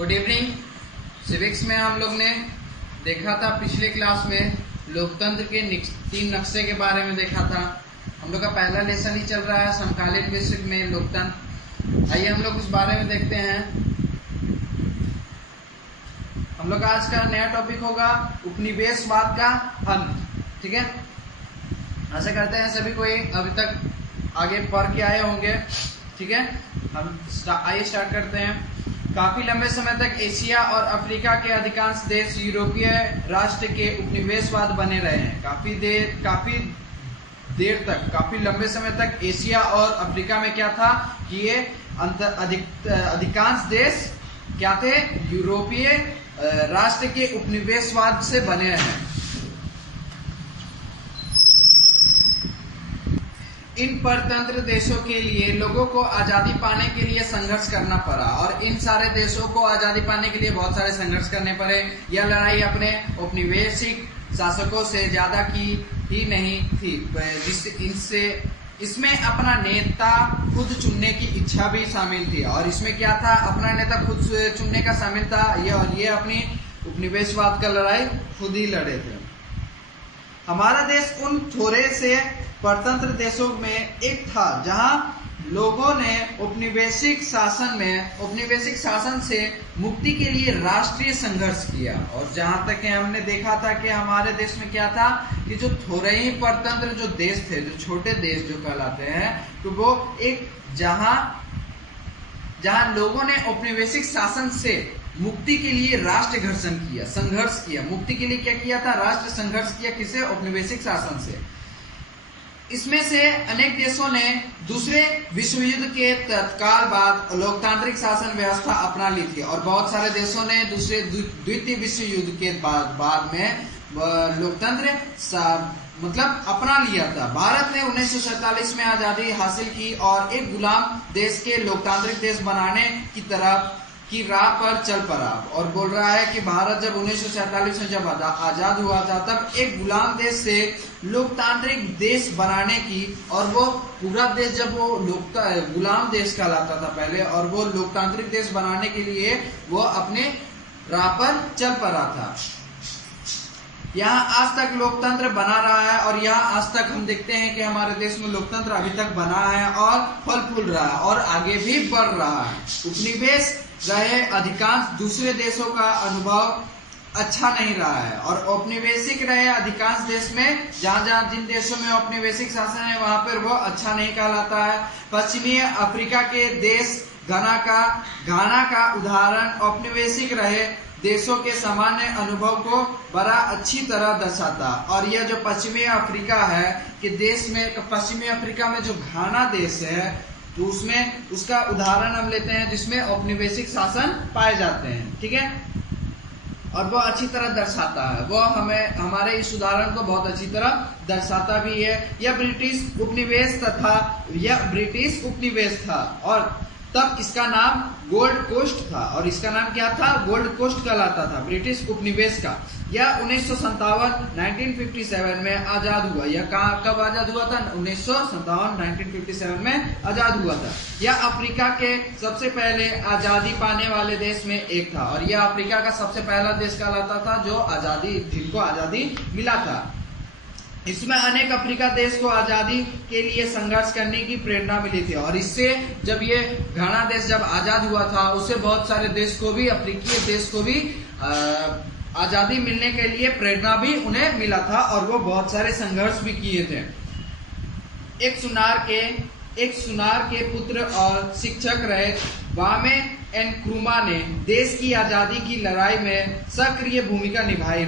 Good evening. Civics में हम लोग ने देखा था पिछले क्लास में लोकतंत्र के 3 नक्शे के बारे में देखा था। हम लोग का पहला लेसन ही चल रहा है समकालीन विश्व में लोकतंत्र। आइए हम लोग उस बारे में देखते हैं। हम लोग का आज का नया टॉपिक होगा उपनिवेशवाद का अंत। ठीक है, ऐसा करते हैं सभी कोई अभी तक आगे पढ़ के आए होंगे। ठीक है, हम आइए स्टार्ट करते हैं। काफी लंबे समय तक एशिया और अफ्रीका के अधिकांश देश यूरोपीय राष्ट्र के उपनिवेशवाद बने रहे हैं। काफी लंबे समय तक एशिया और अफ्रीका में क्या था कि ये अधिकांश देश क्या थे, यूरोपीय राष्ट्र के उपनिवेशवाद से बने हैं। इन परतंत्र देशों के लिए लोगों को आजादी पाने के लिए संघर्ष करना पड़ा और इन सारे देशों को आजादी पाने के लिए बहुत सारे संघर्ष करने पड़े। यह लड़ाई अपने औपनिवेशिक शासकों से ज्यादा की ही नहीं थी, इसमें अपना नेता खुद चुनने की इच्छा भी शामिल थी। और इसमें क्या था, अपना नेता खुद चुनने का शामिल था और ये अपनी उपनिवेशवाद का लड़ाई खुद ही लड़े थे। हमारा देश उन थोड़े से परतंत्र देशों में एक था जहां लोगों ने औपनिवेशिक शासन से मुक्ति के लिए राष्ट्रीय संघर्ष किया। और जहां तक हमने देखा था कि हमारे देश में क्या था कि जो थोड़े ही परतंत्र जो देश थे, जो छोटे देश जो कहलाते हैं, तो वो एक जहां लोगों ने औपनिवेशिक शासन से मुक्ति के लिए राष्ट्र घर्षण किया, संघर्ष किया। मुक्ति के लिए क्या किया था, राष्ट्र संघर्ष किया। किसे, औपनिवेशिक शासन से। इसमें से अनेक देशों ने दूसरे विश्व युद्ध के तत्काल बाद लोकतांत्रिक शासन व्यवस्था अपना ली थी और बहुत सारे देशों ने द्वितीय विश्व युद्ध के बाद में लोकतंत्र मतलब अपना लिया था। भारत ने 1947 में आजादी हासिल की और एक गुलाम देश के लोकतांत्रिक देश बनाने की राह पर चल पड़ा। और बोल रहा है कि भारत जब 1947 में जब आजाद हुआ था, तब एक गुलाम देश से लोकतांत्रिक देश बनाने की, और वो पूरा देश जब वो गुलाम देश कहलाता था पहले, और वो लोकतांत्रिक देश बनाने के लिए वो अपने राह पर चल पड़ा था। यहाँ आज तक लोकतंत्र बना रहा है और यहाँ आज तक हम देखते हैं कि हमारे देश में लोकतंत्र अभी तक बना है और फल फूल रहा है और आगे भी बढ़ रहा है। उपनिवेश रहे अधिकांश दूसरे देशों का अनुभव अच्छा नहीं रहा है और औपनिवेशिक रहे अधिकांश देश में, जिन देशों में औपनिवेशिक शासन है वहां पर वो अच्छा नहीं कहलाता है। पश्चिमी अफ्रीका के देश घाना का उदाहरण औपनिवेशिक रहे देशों के सामान्य अनुभव को बड़ा अच्छी तरह दर्शाता। और यह जो पश्चिमी अफ्रीका है कि देश में, पश्चिमी अफ्रीका में जो घाना देश है, तो उसमें उसका उदाहरण हम लेते हैं जिसमें औपनिवेशिक शासन पाए जाते हैं। ठीक है, और वो अच्छी तरह दर्शाता है, वो हमें हमारे इस उदाहरण को बहुत अच्छी तरह दर्शाता भी है। यह ब्रिटिश उपनिवेश था और तब इसका नाम गोल्ड कोस्ट था और इसका नाम क्या था, गोल्ड कोस्ट कहलाता था ब्रिटिश उपनिवेश का। यह 1957 में आजाद हुआ। यह कब आजाद हुआ था, 1957 में आजाद हुआ था। यह अफ्रीका के सबसे पहले आजादी पाने वाले देश में एक था और यह अफ्रीका का सबसे पहला देश कहलाता था जिनको आजादी मिला था। इसमें अनेक अफ्रीका देश को आजादी के लिए संघर्ष करने की प्रेरणा मिली थी और इससे जब ये घाना देश जब आजाद हुआ था, उससे बहुत सारे देश को भी, अफ्रीकी देश को भी आजादी मिलने के लिए प्रेरणा भी उन्हें मिला था और वो बहुत सारे संघर्ष भी किए थे। एक सुनार के पुत्र और शिक्षक रहे वामे एनक्रुमा ने देश की आजादी की लड़ाई में सक्रिय भूमिका निभाई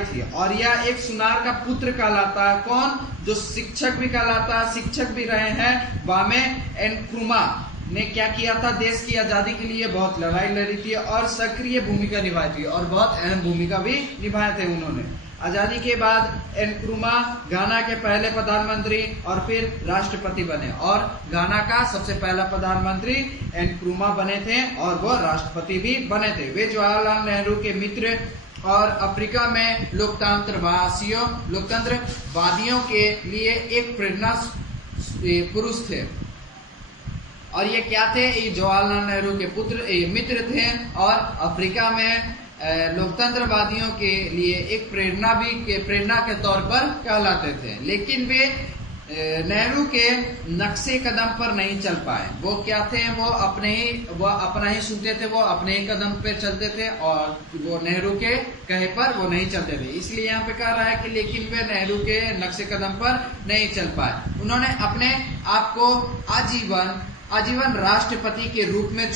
थी। और यह एक सुनार का पुत्र कहलाता है, कौन, जो शिक्षक भी कहलाता है, शिक्षक भी रहे हैं। वामे एनक्रुमा ने क्या किया था, देश की आजादी के लिए बहुत लड़ाई लड़ी थी और सक्रिय भूमिका निभाई थी और बहुत अहम भूमिका भी निभाए थे उन्होंने। आजादी के बाद एनक्रुमा घाना के पहले प्रधानमंत्री और फिर राष्ट्रपति बने और घाना का सबसे पहला प्रधानमंत्री एनक्रुमा बने थे और वो राष्ट्रपति भी बने थे। वे जवाहरलाल नेहरू के मित्र और अफ्रीका में लोकतंत्रवादियों के लिए एक प्रेरणा पुरुष थे। और ये क्या थे? ये जवाहरलाल नेहरू के मित्र थे और अफ्रीका में लोकतंत्रवादियों के लिए एक प्रेरणा के तौर पर कहलाते थे। लेकिन वे नेहरू के नक्शे कदम पर नहीं चल पाए। वो क्या थे? वो अपना ही सुनते थे, वो अपने ही कदम पे चलते थे और वो नेहरू के कहे पर वो नहीं चलते थे। इसलिए यहाँ पे कह रहा है कि लेकिन वे नेहरू के नक्शे कदम पर नहीं चल पाए। उन्होंने अपने आप को आजीवन राष्ट्रपति के रूप में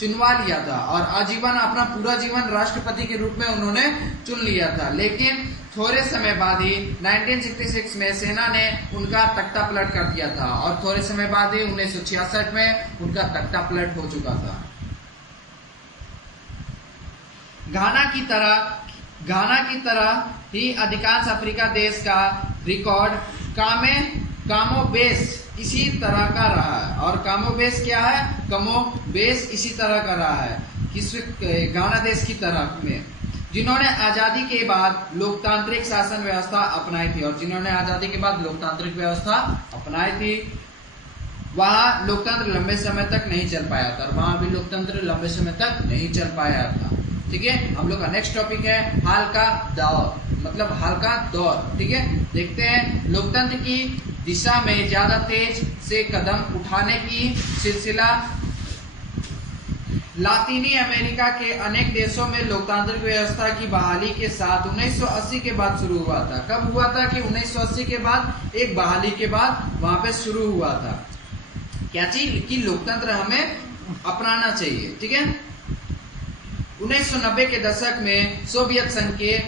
चुनवा लिया था और आजीवन अपना पूरा जीवन राष्ट्रपति के रूप में उन्होंने चुन लिया था। लेकिन थोड़े समय बाद ही 1966 में सेना ने उनका तख्ता पलट कर दिया था और थोड़े समय बाद ही 1966 में उनका तख्ता पलट हो चुका था। घाना की तरह ही अधिकांश अफ्रीका देश का रिकॉर्ड कामोबेश इसी तरह का रहा है। और कामोबेश क्या है? कमोबेश इसी तरह का रहा है किस घाना देश की तरह में, जिन्होंने आजादी के बाद लोकतांत्रिक शासन व्यवस्था अपनाई थी। और जिन्होंने आजादी के बाद लोकतांत्रिक व्यवस्था अपनाई थी, वहां लोकतंत्र लंबे समय तक नहीं चल पाया था। और वहां भी लोकतंत्र लंबे समय तक नहीं चल पाया था। ठीक है, हम लोग का नेक्स्ट टॉपिक है हाल का दौर, मतलब हाल का दौर। ठीक है, देखते हैं लोकतंत्र की दिशा में ज्यादा तेज से कदम उठाने की सिलसिला लातीनी अमेरिका के अनेक देशों में लोकतांत्रिक व्यवस्था की बहाली के साथ 1980 के बाद शुरू हुआ था। कब हुआ था? कि 1980 के बाद एक बहाली के बाद वहां पे शुरू हुआ था। क्या चीज? कि लोकतंत्र हमें अपनाना चाहिए। ठीक है, 1990 के दशक में सोवियत संघ के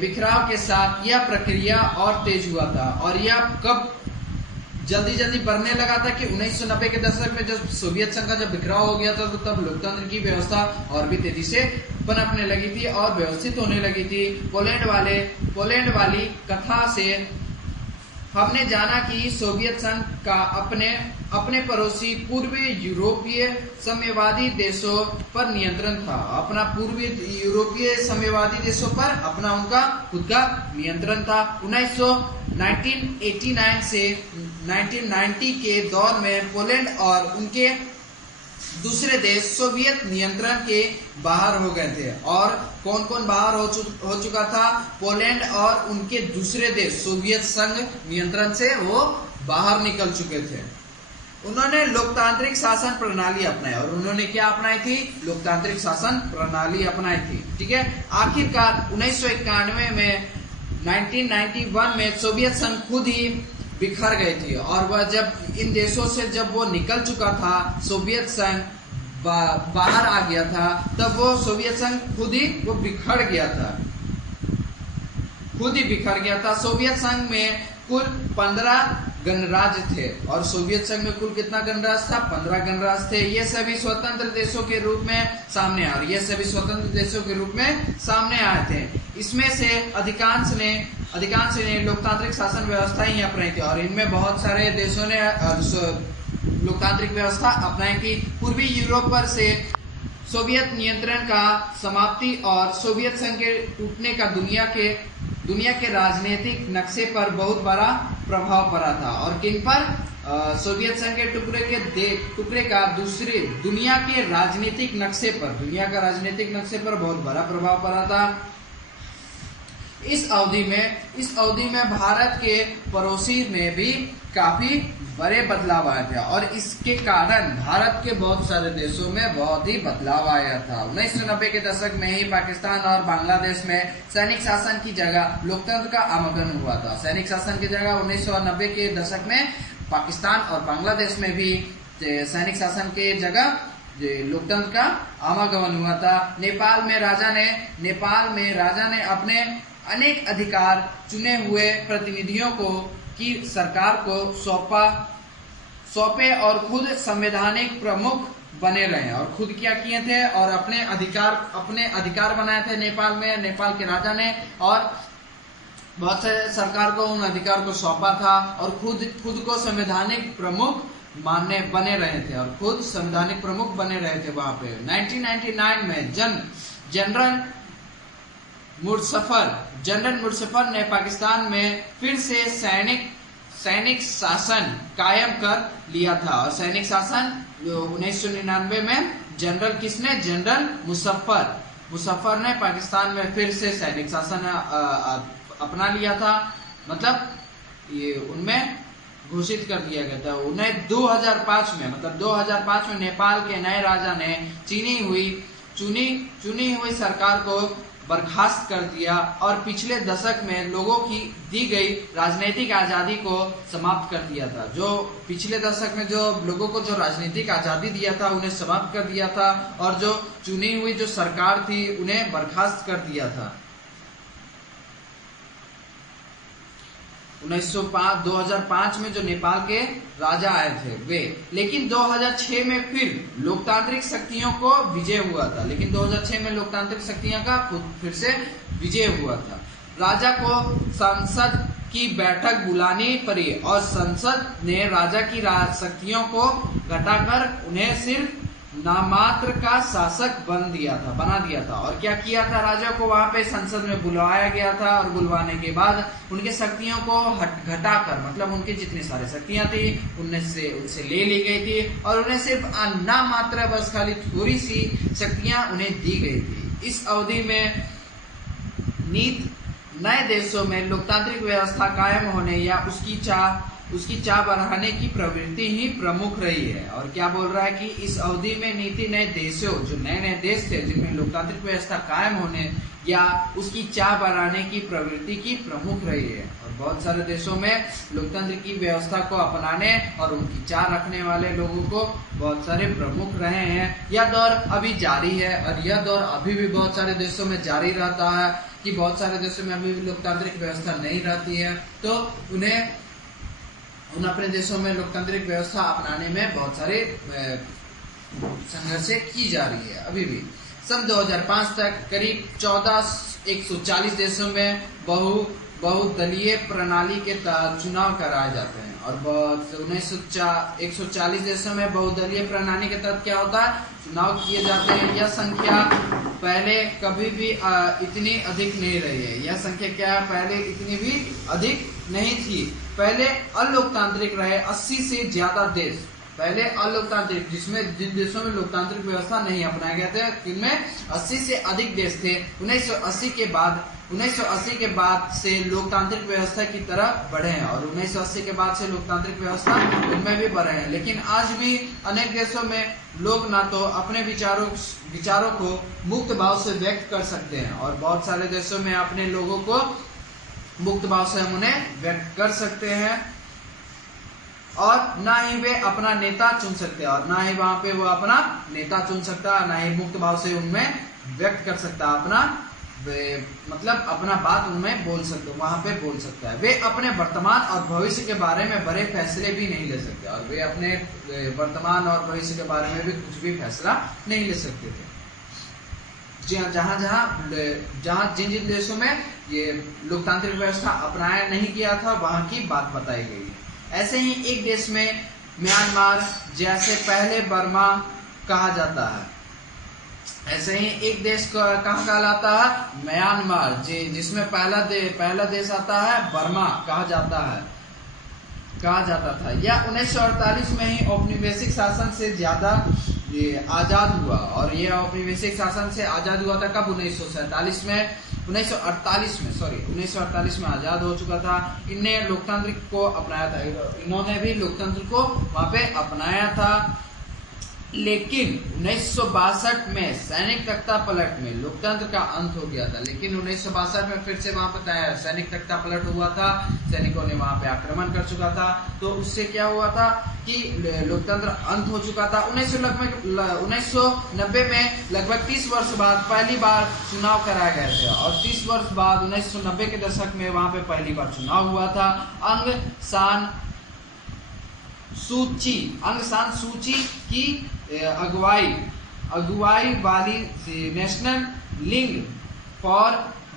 बिखराव के साथ यह प्रक्रिया और तेज हुआ था। और यह कब जल्दी बढ़ने लगा था? कि 1990 के दशक में जब सोवियत संघ का जब बिखराव हो गया था, तो तब लोकतंत्र की व्यवस्था और भी तेजी से पनपने लगी थी और व्यवस्थित होने लगी थी। पोलैंड वाली कथा से हमने जाना कि सोवियत संघ का अपने पड़ोसी पूर्वी यूरोपीय साम्यवादी देशों पर नियंत्रण था। अपना पूर्वी यूरोपीय साम्यवादी देशों पर अपना उनका खुद का नियंत्रण था। 1989 से 1990 के दौर में पोलैंड और उनके दूसरे देश सोवियत नियंत्रण के बाहर हो गए थे। और कौन कौन बाहर हो चुका था? पोलैंड और उनके दूसरे देश सोवियत संघ नियंत्रण से वो बाहर निकल चुके थे। उन्होंने लोकतांत्रिक शासन प्रणाली अपनाई। और उन्होंने क्या अपनाई थी? लोकतांत्रिक शासन प्रणाली अपनाई थी। ठीक है, आखिरकार 1991 में 1991 में सोवियत संघ खुद ही बिखर गई थी। और वह जब इन देशों से जब वो निकल चुका था, सोवियत संघ बाहर आ गया था, तब वो सोवियत संघ खुद ही बिखर गया था। सोवियत संघ में कुल 15 गणराज्य थे। और सोवियत संघ में कुल कितना गणराज्य था? 15 गणराज्य थे। ये सभी स्वतंत्र देशों के रूप में सामने आए। ये सभी स्वतंत्र देशों के रूप में सामने आए थे। इसमें से अधिकांश ने लोकतांत्रिक शासन व्यवस्था ही अपनाई थी। और इनमें बहुत सारे देशों ने लोकतांत्रिक व्यवस्था अपनाई थी। पूर्वी यूरोप पर से सोवियत नियंत्रण का समाप्ति और सोवियत संघ के टूटने का दुनिया के राजनीतिक नक्शे पर बहुत बड़ा प्रभाव पड़ा था। और किन पर? सोवियत संघ के टुकड़े का दूसरे दुनिया के राजनीतिक नक्शे पर बहुत बड़ा प्रभाव पड़ा था। इस अवधि में भारत के पड़ोसी में भी काफी बड़े बदलाव आए थे। और इसके कारण भारत के बहुत सारे देशों में बहुत ही बदलाव आया था। 1990 के दशक में ही पाकिस्तान और बांग्लादेश में सैनिक शासन की जगह लोकतंत्र का आगमन हुआ था। सैनिक शासन की जगह 1990 के दशक में पाकिस्तान और बांग्लादेश में भी सैनिक शासन के जगह लोकतंत्र का आगमन हुआ था। नेपाल में राजा ने अपने अनेक अधिकार चुने हुए प्रतिनिधियों की सरकार को सौंपे और खुद संवैधानिक प्रमुख बने रहे। और खुद क्या किए थे? और अपने अधिकार बनाए थे नेपाल के राजा ने। और बहुत से सरकार को उन अधिकार को सौंपा था और खुद को संवैधानिक प्रमुख बने रहे थे। और खुद संवैधानिक प्रमुख बने रहे थे वहां पे। 1999 में जनरल मुशर्रफ ने पाकिस्तान में फिर से सैनिक शासन कायम कर लिया था। और सैनिक शासन 1999 में जनरल किसने, जनरल मुशर्रफ ने पाकिस्तान में फिर से सैनिक शासन अपना लिया था। मतलब ये उनमें घोषित कर दिया गया था। उन्हें 2005 में, मतलब 2005 में नेपाल के नए राजा ने चुनी हुई सरकार को बर्खास्त कर दिया और पिछले दशक में लोगों की दी गई राजनीतिक आजादी को समाप्त कर दिया था। जो पिछले दशक में जो लोगों को जो राजनीतिक आजादी दिया था उन्हें समाप्त कर दिया था, और जो चुनी हुई जो सरकार थी उन्हें बर्खास्त कर दिया था। 2005 में जो नेपाल के राजा आए थे वे, लेकिन 2006 में फिर लोकतांत्रिक शक्तियों को विजय हुआ था। लेकिन 2006 में लोकतांत्रिक शक्तियों का फिर से विजय हुआ था। राजा को संसद की बैठक बुलानी पड़ी और संसद ने राजा की शक्तियों को घटाकर उन्हें सिर्फ नामात्र का शासक बना दिया था। और क्या किया था, राजा को वहां पे संसद में बुलाया गया था और बुलवाने के बाद उनके शक्तियों को घटाकर, मतलब उनकी जितनी सारी शक्तियां थी उनसे ले ली गई थी और उन्हें सिर्फ नामात्र, बस खाली थोड़ी सी शक्तियां उन्हें दी गई थी। इस अवधि में नए देशों में लोकतांत्रिक व्यवस्था कायम होने या उसकी चाह बढ़ाने की प्रवृत्ति ही प्रमुख रही है। और क्या बोल रहा है कि इस अवधि में नए देशों, जो नए देश थे जिनमें लोकतांत्रिक व्यवस्था कायम होने या उसकी चाह बढ़ाने की प्रवृत्ति की प्रमुख रही है। और बहुत सारे देशों में लोकतंत्र की व्यवस्था को अपनाने और उनकी चाह रखने वाले लोगों को बहुत सारे प्रमुख रहे हैं। यह दौर अभी जारी है और यह दौर अभी भी बहुत सारे देशों में जारी रहता है कि बहुत सारे देशों में अभी भी लोकतांत्रिक व्यवस्था नहीं रहती है, तो उन्हें अपने देशों में लोकतांत्रिक व्यवस्था अपनाने में बहुत सारे संघर्ष की जा रही है। अभी भी सन 2005 तक करीब 140 देशों में बहुदलीय प्रणाली के चुनाव कराए जाते हैं। और 140 देशों में बहुदलीय प्रणाली के तहत क्या होता है, चुनाव किए जाते हैं। यह संख्या पहले कभी भी इतनी अधिक नहीं रही है। यह संख्या क्या है, पहले इतनी भी अधिक नहीं थी। पहले अलोकतांत्रिक रहे 80 से ज्यादा देश, पहले अलोकतांत्रिक, जिन देशों में लोकतांत्रिक व्यवस्था नहीं अपनाए गए थे इनमें 80 से अधिक देश थे। 1980 के बाद से लोकतांत्रिक व्यवस्था की तरफ बढ़े हैं और 1980 के बाद से लोकतांत्रिक व्यवस्था उनमें भी बढ़े हैं। लेकिन आज भी अनेक देशों में लोग ना तो अपने विचारों को मुक्त भाव से व्यक्त कर सकते हैं और बहुत सारे देशों में अपने लोगों को मुक्त भाव से हम उन्हें व्यक्त कर सकते हैं और ना ही वे अपना नेता चुन सकते हैं और ना ही वहां पे वो अपना नेता चुन सकता है, ना ही मुक्त भाव से उनमें व्यक्त कर सकता है, मतलब अपना बात उनमें बोल सकते, वहां पे बोल सकता है। वे अपने वर्तमान और भविष्य के बारे में बड़े फैसले भी नहीं ले सकते और वे अपने वर्तमान और भविष्य के बारे में भी कुछ भी फैसला नहीं ले सकते थे। जिन देशों में ये लोकतांत्रिक व्यवस्था अपनाया नहीं किया था वहां की बात बताई गई है। ऐसे ही एक देश में म्यांमार, जैसे पहले बर्मा कहा जाता है, ऐसे ही एक देश कहाँ कहलाता है, म्यांमार, जिसमें पहला देश आता है बर्मा कहा जाता था। यह 1948 में ही औपनिवेशिक शासन से ज्यादा आजाद हुआ और यह औपनिवेशिक शासन से आजाद हुआ था कब, 1948 में 1948 में आजाद हो चुका था। इन्हें लोकतंत्र को अपनाया था, इन्होंने भी लोकतंत्र को वहां पे अपनाया था। लेकिन 1962 में सैनिक तख्ता पलट में लोकतंत्र का अंत हो गया था। लेकिन 1962 में फिर से वहां पर सैनिक तख्ता पलट हुआ था, सैनिकों ने वहां पे आक्रमण कर चुका था, तो उससे क्या हुआ था कि लोकतंत्र अंत हो चुका था। 1990 में लगभग 30 वर्ष बाद पहली बार चुनाव कराए गए थे और 30 वर्ष बाद 1990 के दशक में वहां पे पहली बार चुनाव हुआ था। आंग सान सूची की अगुवाई वाली नेशनल लीग फॉर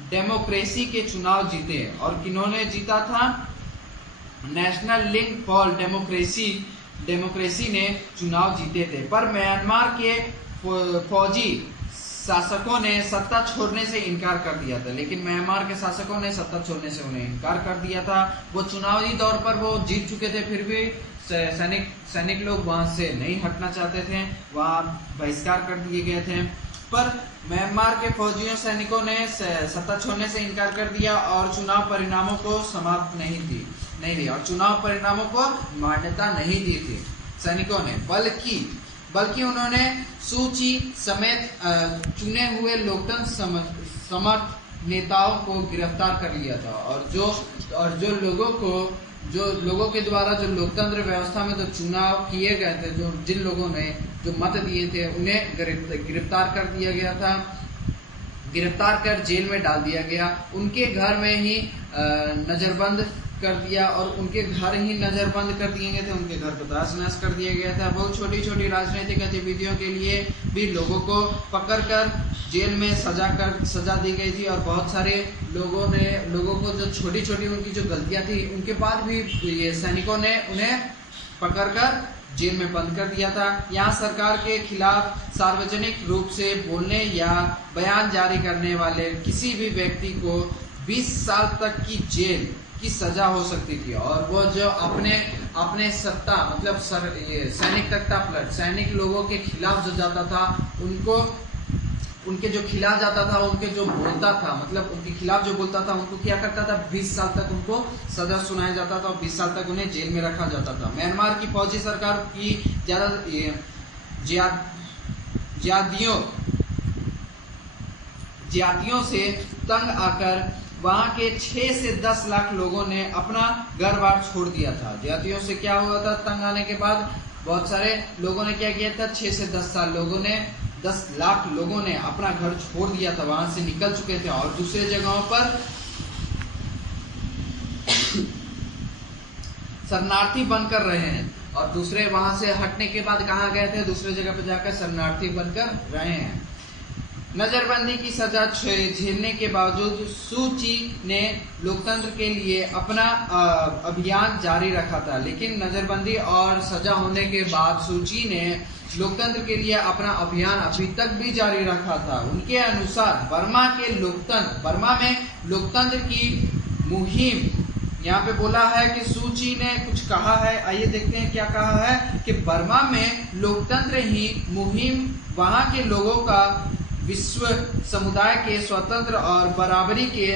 डेमोक्रेसी के चुनाव जीते और किन्होंने जीता था, नेशनल लीग फॉर डेमोक्रेसी ने चुनाव जीते थे। पर म्यांमार के फौजी शासकों ने सत्ता छोड़ने से इनकार कर दिया था, लेकिन म्यांमार के शासकों ने सत्ता छोड़ने से उन्हें इनकार कर दिया था। वो चुनावी दौर पर वो जीत चुके थे, फिर भी सैनिक लोग वहां से नहीं हटना चाहते थे, वहां बहिष्कार कर दिए गए थे। पर म्यांमार के फौजियों सैनिकों ने सत्ता छोड़ने से इनकार कर दिया और चुनाव परिणामों को समाप्त नहीं दी और चुनाव परिणामों को मान्यता नहीं दी थी सैनिकों ने, बल्कि उन्होंने सू की समेत चुने हुए लोकतंत्र समर्थ नेताओं को गिरफ्तार कर लिया था और जो लोगों के द्वारा जो लोकतंत्र व्यवस्था में जो चुनाव किए गए थे, जिन लोगों ने जो मत दिए थे, उन्हें गिरफ्तार कर दिया गया था, गिरफ्तार कर जेल में डाल दिया गया। उनके घर में ही नजरबंद कर दिया और उनके घर ही नजरबंद कर दिए गए थे, उनके घर को तहस नहस कर दिया गया था। बहुत छोटी छोटी राजनीतिक गतिविधियों के लिए भी लोगों को पकड़कर जेल में सजा दी गई थी और बहुत सारे लोगों को जो छोटी छोटी उनकी जो गलतियां थी उनके बाद भी ये सैनिकों ने उन्हें पकड़कर जेल में बंद कर दिया था। यहाँ सरकार के खिलाफ सार्वजनिक रूप से बोलने या बयान जारी करने वाले किसी भी व्यक्ति को 20 साल तक की जेल की सजा हो सकती थी और वो जो अपने सत्ता मतलब सैनिक तख्ता पलट सैनिक लोगों के खिलाफ जो जाता था, उनके जो खिलाफ जाता था, उनके जो बोलता था, मतलब उनके खिलाफ जो बोलता था उनको क्या करता था, 20 साल तक उनको सजा सुनाया जाता था और 20 साल तक उन्हें जेल में रखा जाता था। म्यांमार की फौजी सरकार की ज्यादियों से तंग आकर वहां के 6 से 10 लाख लोगों ने अपना घर बार छोड़ दिया था। ज्यादियों से क्या हुआ था, तंग आने के बाद बहुत सारे लोगों ने क्या किया था, 6 से 10 लाख लोगों ने अपना घर छोड़ दिया था, वहां से निकल चुके थे और दूसरे जगहों पर शरणार्थी बनकर रहे हैं और दूसरे वहां से हटने के बाद कहाँ गए थे, दूसरे जगह पर जाकर शरणार्थी बनकर रहे हैं। नजरबंदी की सजा झेलने के बावजूद सू की ने लोकतंत्र के लिए अपना अभियान जारी रखा था, लेकिन नजरबंदी और सजा होने के बाद सू की ने लोकतंत्र के लिए अपना अभियान अभी तक भी जारी रखा था। उनके अनुसार बर्मा में लोकतंत्र की मुहिम, यहाँ पे बोला है कि सू की ने कुछ कहा है, आइए देखते हैं क्या कहा है कि बर्मा में लोकतंत्र ही मुहिम वहां के लोगों का विश्व समुदाय के स्वतंत्र और बराबरी के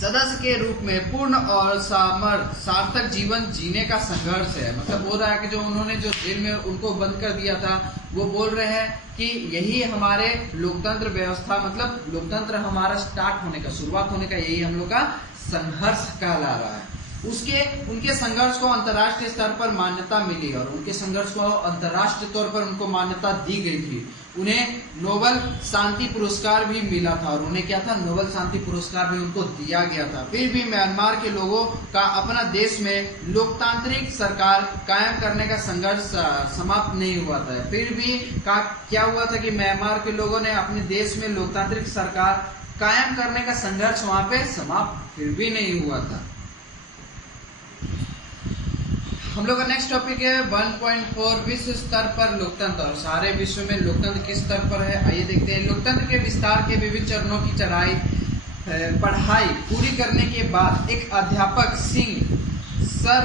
सदस्य के रूप में पूर्ण और सार्थक जीवन जीने का संघर्ष है। मतलब बोल रहा है कि जो उन्होंने जो जेल में उनको बंद कर दिया था, वो बोल रहे हैं कि यही हमारे लोकतंत्र व्यवस्था, मतलब लोकतंत्र हमारा स्टार्ट होने का, शुरुआत होने का यही हम लोग का संघर्ष कहला रहा है। उनके संघर्ष को अंतर्राष्ट्रीय स्तर पर मान्यता मिली और उनके संघर्ष को अंतर्राष्ट्रीय तौर पर उनको मान्यता दी गई थी। उन्हें नोबेल शांति पुरस्कार भी मिला था और उन्हें क्या था, नोबेल शांति पुरस्कार भी उनको दिया गया था। फिर भी म्यांमार के लोगों का अपना देश में लोकतांत्रिक सरकार कायम करने का संघर्ष समाप्त नहीं हुआ था। फिर भी क्या हुआ था कि म्यांमार के लोगों ने अपने देश में लोकतांत्रिक सरकार कायम करने का संघर्ष वहां पे समाप्त फिर भी नहीं हुआ था। हम लोग का नेक्स्ट टॉपिक है 1.4 विश्व स्तर पर लोकतंत्र और सारे विश्व में लोकतंत्र किस स्तर पर है, आइए देखते हैं। लोकतंत्र के विस्तार के विभिन्न चरणों की पढ़ाई पूरी करने के बाद एक अध्यापक सिंह सर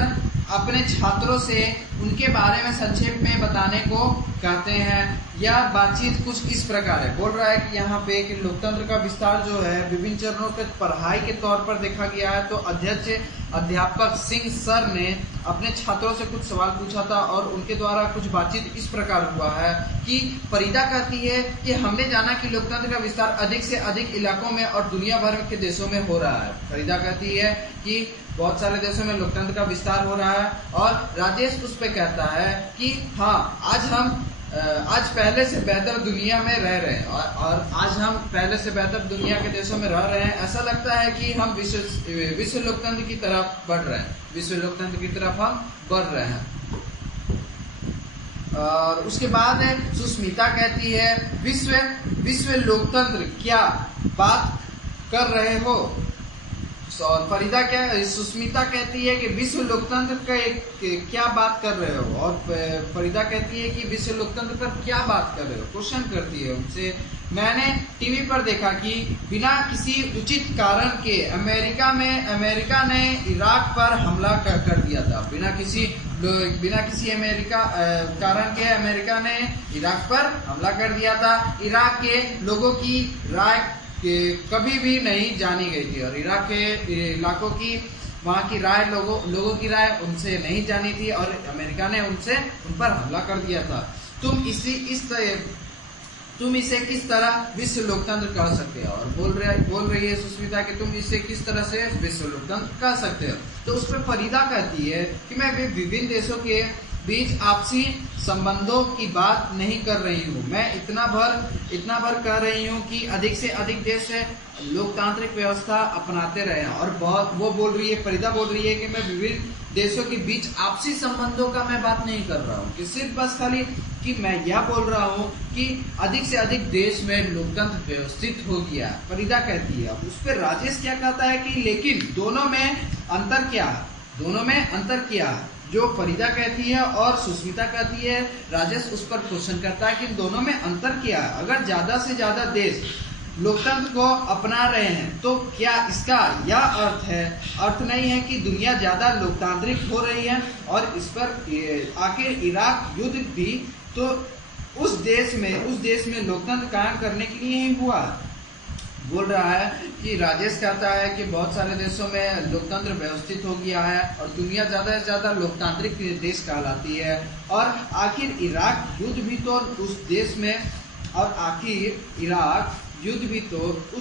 अपने छात्रों से उनके बारे में संक्षेप में बताने को कहते हैं। यह बातचीत कुछ इस प्रकार है। बोल रहा है कि यहाँ पे कि लोकतंत्र का विस्तार जो है विभिन्न चरणों के पढ़ाई के तौर पर देखा गया है। तो अध्यापक सिंह सर ने अपने छात्रों से कुछ सवाल पूछा था और उनके द्वारा कुछ बातचीत इस प्रकार हुआ है कि फरीदा कहती है कि हमने जाना कि लोकतंत्र का विस्तार अधिक से अधिक इलाकों में और दुनिया भर के देशों में हो रहा है। फरीदा कहती है कि बहुत सारे देशों में लोकतंत्र का विस्तार हो रहा है और राजेश उस पे कहता है कि हाँ, आज पहले से बेहतर दुनिया में रह रहे हैं और आज हम पहले से बेहतर दुनिया के देशों में रह रहे हैं। ऐसा लगता है कि हम विश्व लोकतंत्र की तरफ बढ़ रहे हैं, विश्व लोकतंत्र की तरफ हम बढ़ रहे हैं। और उसके बाद सुष्मिता कहती है विश्व लोकतंत्र क्या बात कर रहे हो। और फरीदा सुष्मिता कहती है कि विश्व लोकतंत्र का क्या बात कर रहे हो, और फरीदा कहती है कि विश्व लोकतंत्र पर क्या बात कर रहे हो, क्वेश्चन करती है उनसे। मैंने टीवी पर देखा कि बिना किसी उचित कारण के अमेरिका ने इराक पर हमला कर दिया था। बिना किसी कारण के अमेरिका ने इराक पर हमला कर दिया था। इराक के लोगों की राय कभी भी नहीं जानी गई थी, और इराक के इलाकों की वहाँ की राय लोगों की राय उनसे नहीं जानी थी, और अमेरिका ने उन पर हमला कर दिया था। तुम इसे किस तरह विश्व लोकतंत्र कह सकते हो? और बोल रही है सुष्मिता कि तुम इसे किस तरह से विश्व लोकतंत्र कह सकते हो? तो उस पर फरीदा कहती है कि मैं विभिन्न देशों के बीच आपसी संबंधों की बात नहीं कर रही हूँ। मैं इतना भर कह रही हूँ कि अधिक से अधिक देश लोकतांत्रिक व्यवस्था अपनाते रहे। और फरीदा बोल रही है कि मैं विभिन्न देशों के बीच आपसी संबंधों का मैं बात नहीं कर रहा हूँ, कि सिर्फ बस खाली कि मैं यह बोल रहा हूँ कि अधिक से अधिक देश में लोकतंत्र व्यवस्थित हो गया, फरीदा कहती है। अब उस पर राजेश क्या कहता है कि लेकिन दोनों में अंतर क्या है? जो फरीदा कहती है और सुष्मिता कहती है, राजेश उस पर क्वेश्चन करता है कि इन दोनों में अंतर क्या है? अगर ज्यादा से ज्यादा देश लोकतंत्र को अपना रहे हैं तो क्या इसका यह अर्थ नहीं है कि दुनिया ज्यादा लोकतांत्रिक हो रही है? और इस पर आखिर इराक युद्ध भी तो उस देश में लोकतंत्र कायम करने के लिए ही हुआ। बोल रहा है कि राजेश कहता है कि बहुत सारे देशों में लोकतंत्र व्यवस्थित हो गया है और दुनिया ज्यादा से ज्यादा लोकतांत्रिक देश कहलाती है, और आखिर इराक युद्ध भी तो उस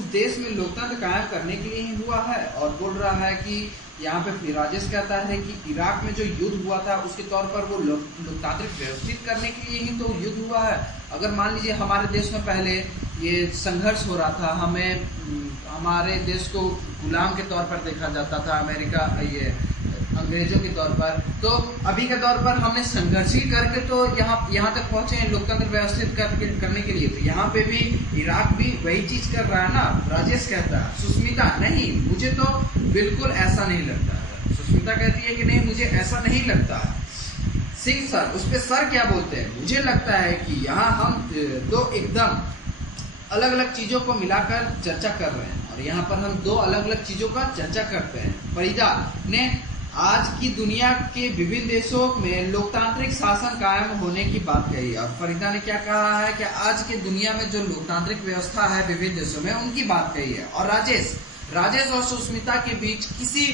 देश में लोकतंत्र कायम करने के लिए ही हुआ है। और बोल रहा है कि यहाँ पे राजेश कहता है कि इराक में जो युद्ध हुआ था उसके तौर पर वो लोकतांत्रिक व्यवस्थित करने के लिए ही तो युद्ध हुआ है। अगर मान लीजिए हमारे देश में पहले ये संघर्ष हो रहा था, हमारे देश को गुलाम के तौर पर देखा जाता था अंग्रेजों के तौर पर, तो अभी के तौर पर हमने संघर्ष ही करके तो यहाँ तक पहुंचे हैं लोकतंत्र व्यवस्थित करने के लिए। तो यहाँ पे भी इराक भी वही चीज कर रहा है ना, राजेश कहता है। सुष्मिता नहीं, मुझे तो बिल्कुल ऐसा नहीं लगता है। सुष्मिता कहती है कि नहीं, मुझे ऐसा नहीं लगता है। सिंह सर, उस पे सर क्या बोलते हैं? मुझे लगता है कि यहाँ हम दो एकदम अलग अलग चीजों को मिलाकर चर्चा कर रहे हैं, और यहाँ पर हम दो अलग अलग चीजों का चर्चा करते हैं। फरीदा ने आज की दुनिया के विभिन्न देशों में लोकतांत्रिक शासन कायम होने की बात कही, और फरीदा ने क्या कहा है कि आज की दुनिया में जो लोकतांत्रिक व्यवस्था है विभिन्न देशों में उनकी बात कही है। और राजेश और सुष्मिता के बीच किसी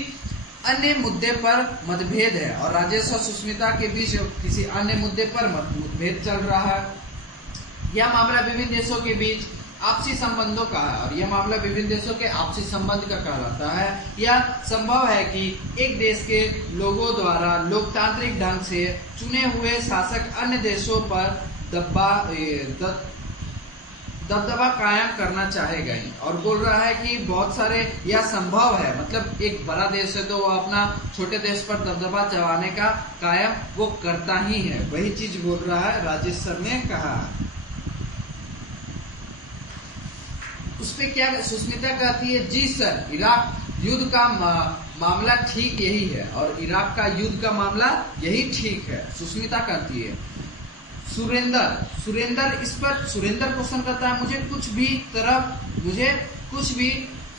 अन्य मुद्दे पर मतभेद है, और राजेश और सुष्मिता के बीच किसी अन्य मुद्दे पर मतभेद चल रहा है। यह मामला विभिन्न देशों के बीच आपसी संबंधों का है, और यह मामला विभिन्न देशों के आपसी संबंध का कहलाता है। यह संभव है कि एक देश के लोगों द्वारा लोकतांत्रिक ढंग से चुने हुए शासक अन्य देशों पर दबदबा कायम करना चाहेगा ही। और बोल रहा है कि बहुत सारे यह संभव है, मतलब एक बड़ा देश है तो वो अपना छोटे देश पर दबदबा जमाने का कायम वो करता ही है। वही चीज बोल रहा है राजेश सर ने कहा। उसपे क्या सुष्मिता कहती है, जी सर, इराक युद्ध का मामला ठीक यही है, और इराक का युद्ध का मामला यही ठीक है, सुष्मिता कहती है। सुरेंद्र क्वेश्चन करता है, मुझे कुछ भी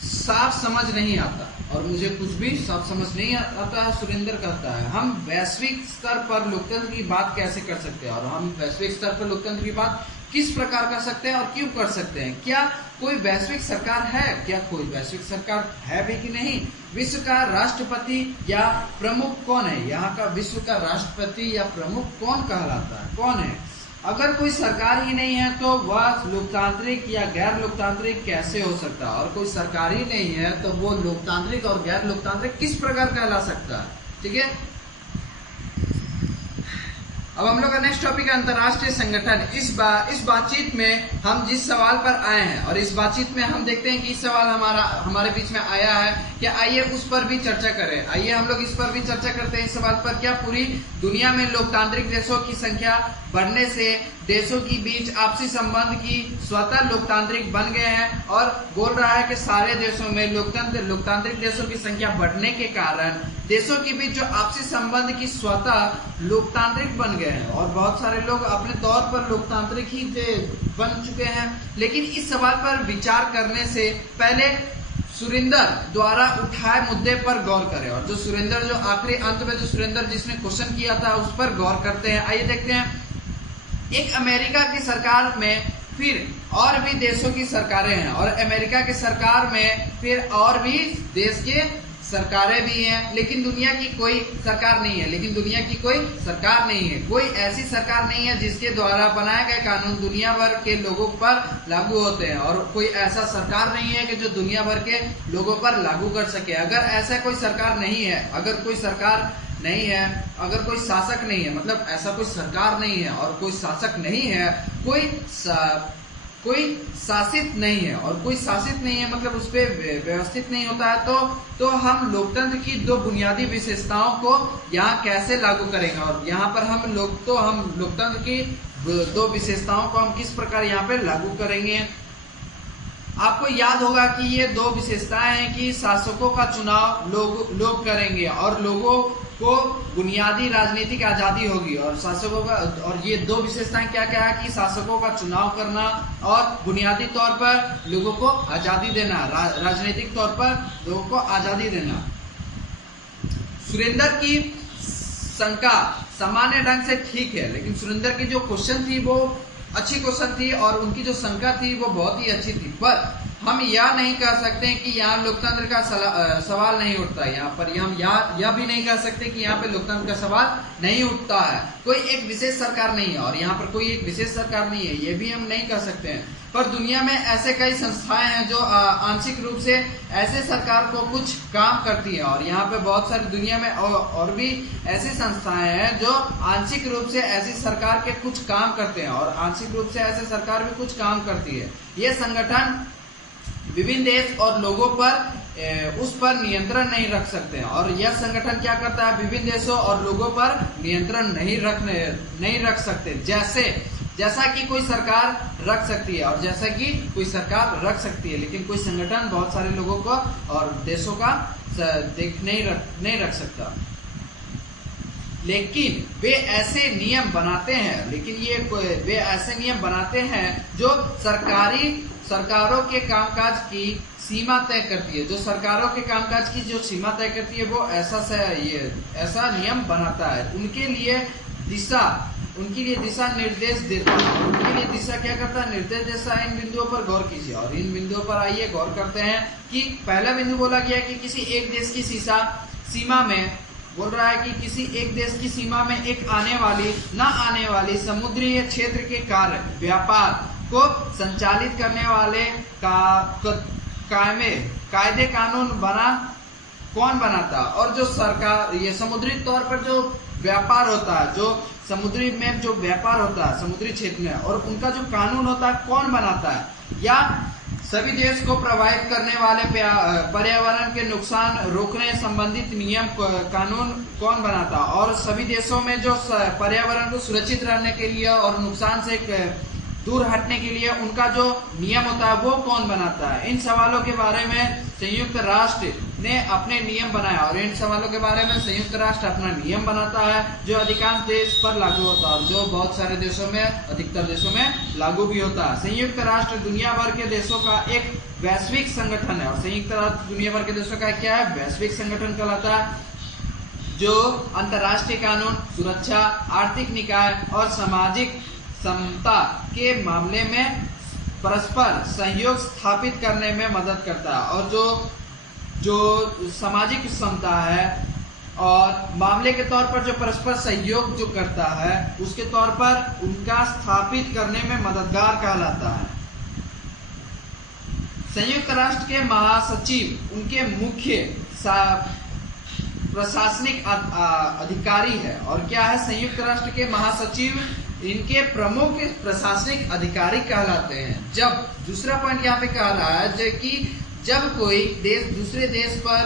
साफ समझ नहीं आता, और मुझे कुछ भी साफ समझ नहीं आता है। सुरेंद्र कहता है, हम वैश्विक स्तर पर लोकतंत्र की बात कैसे कर सकते हैं, और हम वैश्विक स्तर पर लोकतंत्र की बात किस प्रकार कर सकते हैं और क्यों कर सकते हैं? क्या कोई वैश्विक सरकार है? क्या कोई वैश्विक सरकार है भी कि नहीं? विश्व का राष्ट्रपति या प्रमुख कौन है? यहाँ का विश्व का राष्ट्रपति या प्रमुख कौन कहलाता है, कौन है? अगर कोई सरकार ही नहीं है तो वह लोकतांत्रिक या गैर लोकतांत्रिक कैसे हो सकता है? और कोई सरकार ही नहीं है तो वो लोकतांत्रिक और गैर लोकतांत्रिक किस प्रकार कहला सकता है? ठीक है, अब हम लोग का नेक्स्ट टॉपिक है अंतर्राष्ट्रीय संगठन। इस बातचीत में हम जिस सवाल पर आए हैं, और इस बातचीत में हम देखते हैं कि इस सवाल हमारे बीच में आया है, क्या आइए उस पर भी चर्चा करें। आइए हम लोग इस पर भी चर्चा करते हैं, इस सवाल पर, क्या पूरी दुनिया में लोकतांत्रिक देशों की संख्या बढ़ने से देशों के बीच आपसी संबंध की स्वतः लोकतांत्रिक बन गए हैं, और बोल रहा है कि सारे देशों में लोकतांत्रिक देशों की संख्या बढ़ने के कारण देशों के बीच जो आपसी संबंध की स्वतः लोकतांत्रिक बन गए हैं, और बहुत सारे लोग अपने तौर पर लोकतांत्रिक ही बन चुके हैं। लेकिन इस सवाल पर विचार करने से पहले सुरेंद्र द्वारा उठाए मुद्दे पर गौर करें, और जो सुरेंद्र जो आखिरी अंत में जो सुरेंद्र जिसने क्वेश्चन किया था उस पर गौर करते हैं। आइए देखते हैं। एक अमेरिका की सरकार में फिर और भी देशों की सरकारें हैं, और अमेरिका की सरकार में फिर और भी देश के सरकारें भी हैं, लेकिन दुनिया की कोई सरकार नहीं है। कोई ऐसी सरकार नहीं है जिसके द्वारा बनाए गए कानून दुनिया भर के लोगों पर लागू होते हैं, और कोई ऐसा सरकार नहीं है कि जो दुनिया भर के लोगों पर लागू कर सके। अगर ऐसा कोई सरकार नहीं है, अगर कोई शासक नहीं है, मतलब ऐसा कोई सरकार नहीं है और कोई शासक नहीं है, कोई शासित नहीं है और कोई शासित नहीं है, मतलब उस पर व्यवस्थित नहीं होता है, तो हम लोकतंत्र की दो बुनियादी विशेषताओं को यहाँ कैसे लागू करेंगे, और यहाँ पर हम लोकतंत्र की दो विशेषताओं को हम किस प्रकार यहाँ पे लागू करेंगे। आपको याद होगा कि ये दो विशेषताएं हैं कि शासकों का चुनाव लोग करेंगे, और लोगों को बुनियादी राजनीतिक आजादी होगी, और शासकों का, और ये दो विशेषताएं क्या क्या है कि शासकों का चुनाव करना और बुनियादी तौर पर लोगों को आजादी देना, राजनीतिक तौर पर लोगों को आजादी देना। सुरेंद्र की शंका सामान्य ढंग से ठीक है, लेकिन सुरेंद्र की जो क्वेश्चन थी वो अच्छी क्वेश्चन थी, और उनकी जो शंका थी वो बहुत ही अच्छी थी, पर हम यह नहीं कह सकते कि यहाँ लोकतंत्र का सवाल नहीं उठता। यहाँ पर हम यह भी नहीं कह सकते कि यहाँ पे लोकतंत्र का सवाल नहीं उठता है। कोई एक विशेष सरकार नहीं है, और यहाँ पर कोई एक विशेष सरकार नहीं है, ये भी हम नहीं कह सकते हैं। पर दुनिया में ऐसे कई संस्थाएं हैं जो आंशिक रूप से ऐसे सरकार को कुछ काम करती है, और यहाँ पे बहुत सारी दुनिया में और भी ऐसी संस्थाएं हैं जो आंशिक रूप से ऐसी सरकार के कुछ काम करते हैं, और आंशिक रूप से ऐसे सरकार भी कुछ काम करती है। ये संगठन विभिन्न देश और लोगों पर उस पर नियंत्रण नहीं रख सकते हैं, और यह संगठन क्या करता है, विभिन्न देशों और लोगों पर नियंत्रण नहीं रख सकते, जैसा कि कोई सरकार रख सकती है, और जैसा कि कोई सरकार रख सकती है, लेकिन कोई संगठन बहुत सारे लोगों को और देशों का नहीं रख सकता। लेकिन वे ऐसे नियम बनाते हैं जो सरकारों के कामकाज की सीमा तय करती है, जो सरकारों के कामकाज की जो सीमा तय करती है वो ऐसा नियम बनाता है। उनके लिए दिशा निर्देश देता है, उनके लिए दिशा क्या करता है, निर्देश देता है। इन बिंदुओं पर गौर कीजिए, और इन बिंदुओं पर आइए गौर करते हैं कि पहला बिंदु बोला गया कि किसी एक देश की सीमा में, बोल रहा है कि किसी एक देश की सीमा में एक न आने वाली समुद्री क्षेत्र के कार्य व्यापार को संचालित करने वाले कायदे कानून कौन बनाता, और जो सरकार ये समुद्री तौर पर जो व्यापार होता है, जो समुद्री में जो व्यापार होता है समुद्री क्षेत्र में, और उनका जो कानून होता है कौन बनाता है, या सभी देश को प्रभावित करने वाले पर्यावरण के नुकसान रोकने संबंधित नियम कानून कौन बनाता, और सभी देशों में जो पर्यावरण को सुरक्षित रहने के लिए और नुकसान से दूर हटने के लिए उनका जो नियम होता है वो कौन बनाता है। इन सवालों के बारे में संयुक्त राष्ट्र ने अपने नियम बनाया, और इन सवालों के बारे में संयुक्त राष्ट्र अपना नियम बनाता है जो अधिकांश देश पर लागू होता है, और जो बहुत सारे देशों में, अधिकतर देशों में लागू भी होता है। संयुक्त राष्ट्र दुनिया भर के देशों का एक वैश्विक संगठन है, और संयुक्त राष्ट्र दुनिया भर के देशों का क्या है, वैश्विक संगठन कहलाता है, जो अंतर्राष्ट्रीय कानून, सुरक्षा, आर्थिक निकाय और सामाजिक समता के मामले में परस्पर सहयोग स्थापित करने में मदद करता है, और जो सामाजिक समता है और मामले के तौर पर जो परस्पर सहयोग जो करता है उसके तौर पर उनका स्थापित करने में मददगार कहलाता है। संयुक्त राष्ट्र के महासचिव उनके मुख्य प्रशासनिक अधिकारी है, और क्या है, संयुक्त राष्ट्र के महासचिव इनके प्रमुख प्रशासनिक अधिकारी कहलाते हैं। जब दूसरा पॉइंट यहाँ पे कह रहा है कि जब कोई देश दूसरे देश पर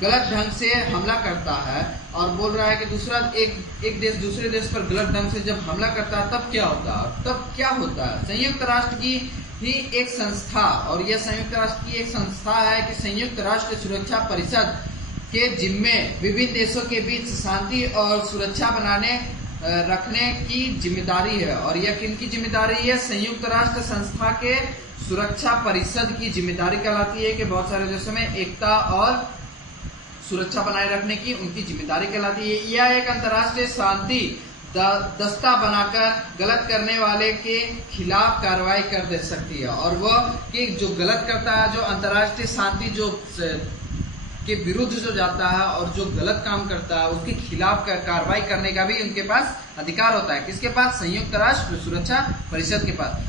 गलत ढंग से हमला करता है और बोल रहा है कि दूसरा एक देश दूसरे देश पर गलत ढंग से जब हमला करता है तब क्या होता है, तब क्या होता है। संयुक्त राष्ट्र की ही एक संस्था, और यह संयुक्त राष्ट्र की एक संस्था है कि संयुक्त राष्ट्र सुरक्षा परिषद के जिम्मे विभिन्न देशों के बीच शांति और सुरक्षा बनाने रखने की जिम्मेदारी है। और यह किनकी जिम्मेदारी है? संयुक्त राष्ट्र संस्था के सुरक्षा परिषद की जिम्मेदारी कहलाती है कि बहुत सारे देशों में एकता और सुरक्षा बनाए रखने की उनकी जिम्मेदारी कहलाती है। यह एक अंतर्राष्ट्रीय शांति दस्ता बनाकर गलत करने वाले के खिलाफ कार्रवाई कर दे सकती है, और वह कि जो गलत करता है, जो अंतर्राष्ट्रीय शांति जो के विरुद्ध जो जाता है और जो गलत काम करता है उसके खिलाफ कार्रवाई करने का भी उनके पास अधिकार होता है। किसके पास? संयुक्त राष्ट्र सुरक्षा परिषद के पास।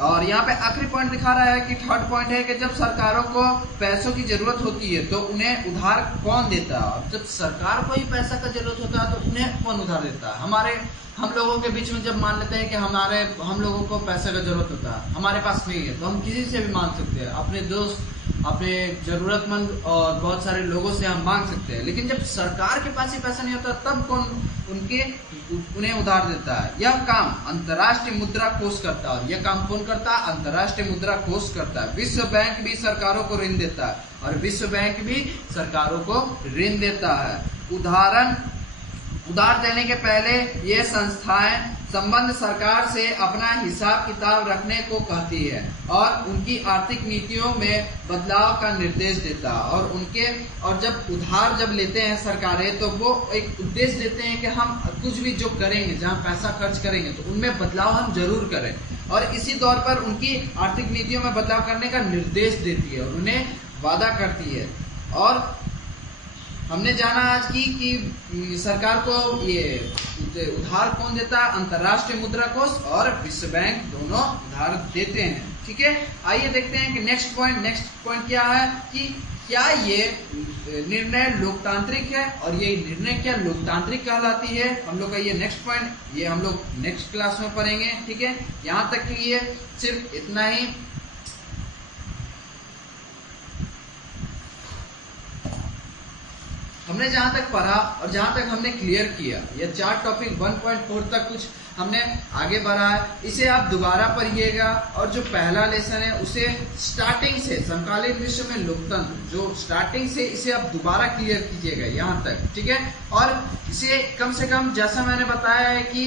और यहाँ पे आखिरी पॉइंट दिखा रहा है कि थर्ड पॉइंट है कि जब सरकारों को पैसों की जरूरत होती है तो उन्हें उधार कौन देता है? जब सरकार को ही पैसा का जरूरत होता है तो उन्हें कौन उधार देता है? हम लोगों के बीच में जब मान लेते हैं कि हम लोगों को पैसे का जरूरत होता है, हमारे पास नहीं है, तो हम किसी से भी मांग सकते हैं, अपने दोस्त, अपने जरूरतमंद और बहुत सारे लोगों से हम मांग सकते हैं। लेकिन जब सरकार के पास ही पैसा नहीं होता तब कौन उन्हें उधार देता है? यह काम अंतर्राष्ट्रीय मुद्रा कोष करता है। यह काम कौन करता है? अंतर्राष्ट्रीय मुद्रा कोष करता है। विश्व बैंक भी सरकारों को ऋण देता है और विश्व बैंक भी सरकारों को ऋण देता है। उधार देने के पहले ये संस्थाएं संबंध सरकार से अपना हिसाब किताब रखने को कहती है और उनकी आर्थिक नीतियों में बदलाव का निर्देश देता है। और जब उधार लेते हैं सरकारें तो वो एक उद्देश्य देते हैं कि हम कुछ भी जो करेंगे, जहां पैसा खर्च करेंगे तो उनमें बदलाव हम जरूर करें, और इसी तौर पर उनकी आर्थिक नीतियों में बदलाव करने का निर्देश देती है और उन्हें वादा करती है। और हमने जाना आज कि सरकार को ये उधार कौन देता है? अंतर्राष्ट्रीय मुद्रा कोष और विश्व बैंक दोनों उधार देते हैं। ठीक है, आइए देखते हैं कि नेक्स्ट पॉइंट क्या है कि क्या ये निर्णय लोकतांत्रिक है, और ये निर्णय क्या लोकतांत्रिक कहलाती है। हम लोग का ये नेक्स्ट पॉइंट, ये हम लोग नेक्स्ट क्लास में पढ़ेंगे। ठीक है, यहाँ तक के लिए सिर्फ इतना ही। हमने जहां तक पढ़ा और जहां तक हमने क्लियर किया, यह 4 टॉपिक 1.4 तक कुछ हमने आगे बढ़ा है, इसे आप दोबारा पढ़िएगा और जो पहला लेसन है उसे स्टार्टिंग से, समकालीन विश्व में लोकतंत्र, जो स्टार्टिंग से इसे आप दोबारा क्लियर कीजिएगा यहाँ तक। ठीक है, और इसे कम से कम जैसा मैंने बताया है कि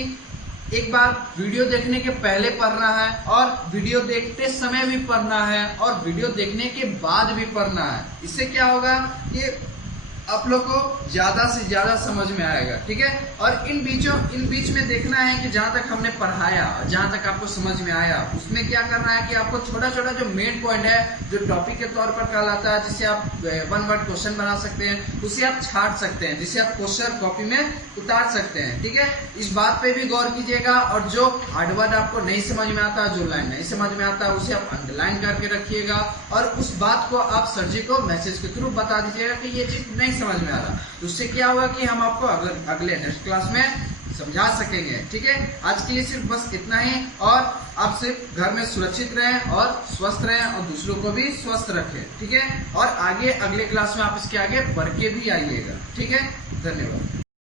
एक बार वीडियो देखने के पहले पढ़ना है और वीडियो देखते समय भी पढ़ना है और वीडियो देखने के बाद भी पढ़ना है। इससे क्या होगा, ये आप लोग को ज्यादा से ज्यादा समझ में आएगा। ठीक है, और इन बीच में देखना है कि जहां तक हमने पढ़ाया, जहां तक आपको समझ में आया, उसमें क्या करना है कि आपको छोटा छोटा जो मेन पॉइंट है, जो टॉपिक के तौर पर कहलाता है, जिसे आप 1 वर्ड क्वेश्चन बना सकते हैं, उसे आप छाट सकते हैं, जिसे आप क्वेश्चन कॉपी में उतार सकते हैं। ठीक है, इस बात पे भी गौर कीजिएगा, और जो हार्ड वर्ड आपको नहीं समझ में आता, जो लाइन नहीं समझ में आता, उसे आप अंडरलाइन करके रखिएगा, और उस बात को आप सर जी को मैसेज के थ्रू बता दीजिएगा कि ये चीज नहीं समझ में आ रहा। तो उससे क्या होगा कि हम आपको अगले नेक्स्ट क्लास में समझा सकेंगे। ठीक है, आज के लिए सिर्फ बस इतना ही, और आप सिर्फ घर में सुरक्षित रहें और स्वस्थ रहें और दूसरों को भी स्वस्थ रखें। ठीक है, और आगे अगले क्लास में आप इसके आगे बढ़ के भी आइएगा। ठीक है, धन्यवाद।